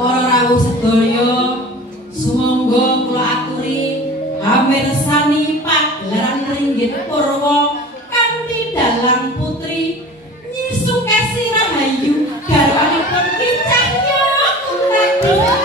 para rawuh sedaya sumangga kula aturi hamirsani pagelaran ringgit purwa kanthi dalang putri Nyi Sukesi Rahayu garwanipun Ki Cahya Kuntadi.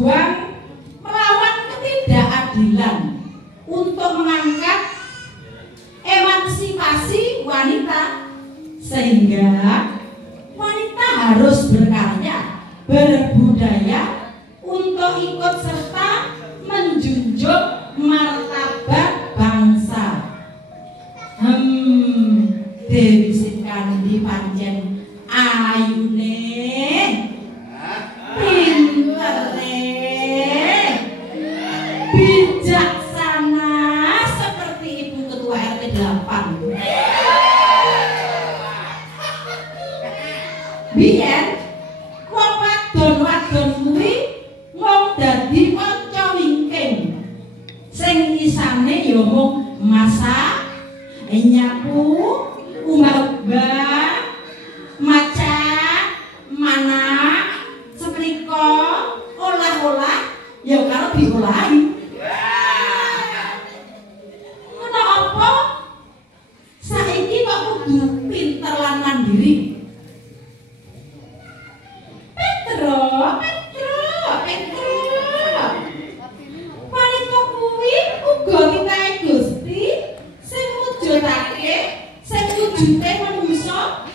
berjuang melawan ketidakadilan untuk mengangkat emansipasi wanita, sehingga wanita harus berkarya, berbudaya untuk ikut serta menjunjung martabat bangsa. Dewi Srikandi pancen ayune, pintere, bijaksana seperti Ibu Ketua RT 8. Biyen wong wadon-wadon kuwi mung dadi kanca wingking, sing isane ya mung masak, nyapu, umbah-umbah, masak, manak, setrika, olah-olah, ya karo diolahi. Ana apa? Saiki kok kudu pinter lan mandiri. Petro. Wanita kuwi uga titahe Gusti sing mujudake, sing wujute manungsa,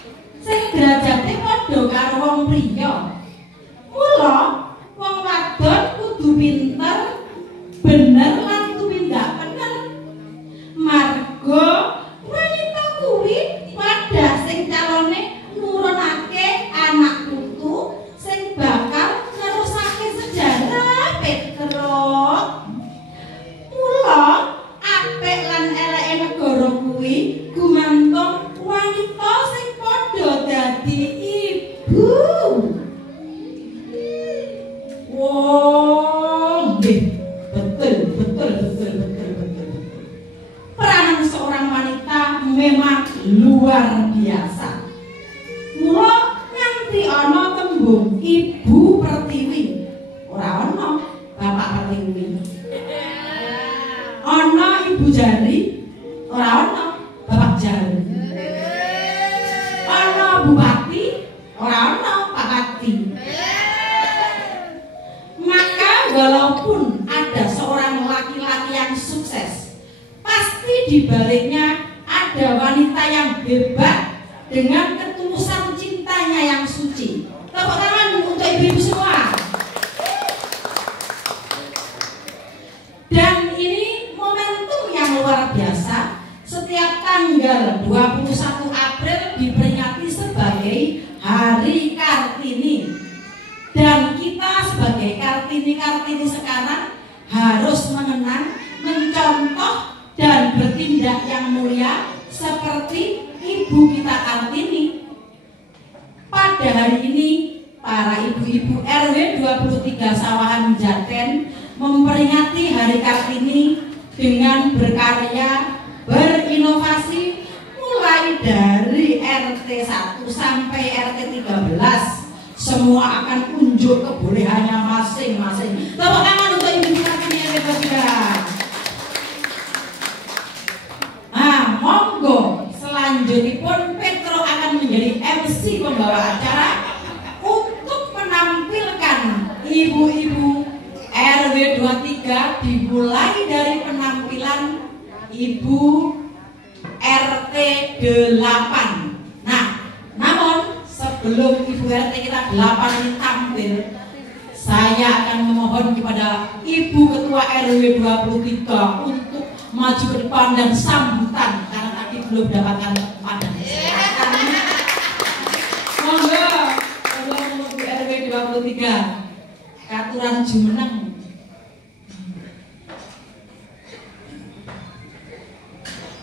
sing derajate padha karo wong priya. Mula wong wadon kudu pinter, bener lan tumindak bener. Marga wanita kuwi wadah sing calone nurunake anak putu sing bakal nerusake sejarah Petro. Mula apik lan eleke negara kuwi gumantung wanita sing padha dadi ibu. Wong nggih, betul. Peranan seorang wanita memang luar biasa. Mula nganti ana tembung Ibu Pertiwi, ora ana Bapak Pertiwi. Ana Ibu Jari, ora ana Bapak Jari. Ana Bupati, ora ana Pak Bupati. Maka walaupun ada seorang laki-laki yang sukses, pasti di baliknya ada wanita yang hebat dengan ketulusan cintanya yang suci. Tepuk tangan untuk ibu-ibu semua. Dan ini momentum yang luar biasa. Setiap tanggal 21 April diperingati sebagai Hari Kartini. Dan kita sebagai Kartini-Kartini sekarang harus mengenang, mencontoh, dan bertindak yang mulia seperti ibu kita Kartini. Pada hari ini para ibu-ibu RW 23 Sawahan Jaten memperingati Hari Kartini dengan berkarya, berinovasi, mulai dari RT 1 sampai RT 13. Semua akan unjuk kebolehannya masing-masing. Tepuk tangan untuk ibu Kartini RW 23. Monggo selanjutnya Petro akan menjadi MC pembawa acara untuk menampilkan ibu-ibu RW 23, dimulai dari penampilan Ibu RT 8. Nah, namun sebelum Ibu RT kita 8 ini tampil, saya akan memohon kepada Ibu Ketua RW 23 untuk maju ke depan dan sambutan, karena tadi belum dapatkan kesempatan. Monggo, Ibu RW 23, Katuran Jumeneng.